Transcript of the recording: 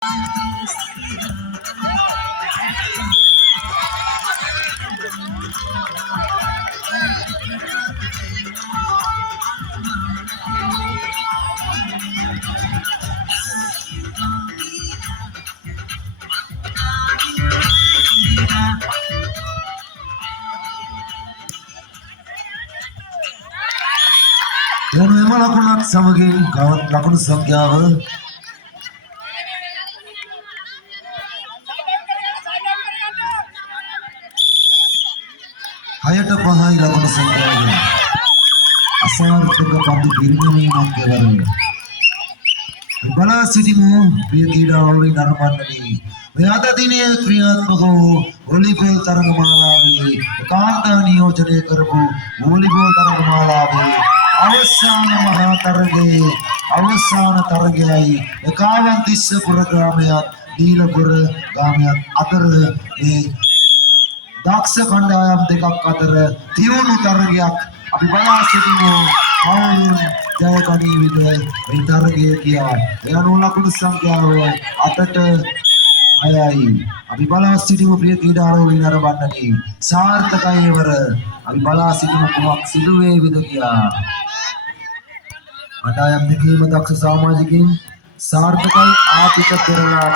Dan memang lakukan samagin kawan lakon संख्याව හයට පහයි ලකුණු සංඛ්‍යාව අසාර්ථක පන්දු පිරිනැමීමක් කෙරෙන බලා සිටිමු ප්‍රිය ක්‍රීඩාවලින් නරඹන්නේ මේ අද දිනයේ ක්‍රියාත්මක වූ වොලිබෝල් තරගමාලාවේ කාන්ත නියෝජනය කරපු වොලිබෝල් තරගමාලාවේ අවසාන මහා තරගයේ අවසාන තරගයයි කාවන්තිස්සපුර ග්‍රාමයත් දීලපුර ග්‍රාමයත් අතර මේ දක්ෂ කණ්ඩායම් දෙකක් අතර තියුණු තරගයක් අපි බලා සිටිමු කවුරුන් ජය ගනීවිද මේ තරගය කියා එයනු ලකුණු සංඛ්‍යාව 8-6යි අපි බලා සිටිමු ප්‍රිය ක්‍රීඩාරෝහි නරඹන්නදී සාර්ථකයි එවර අපි බලා සිටිමු කුමක් සිදු වේවිද කියා කණ්ඩායම් දෙකේම දක්ෂ සමාජිකයින් සාර්ථකයි ආපිට කරලා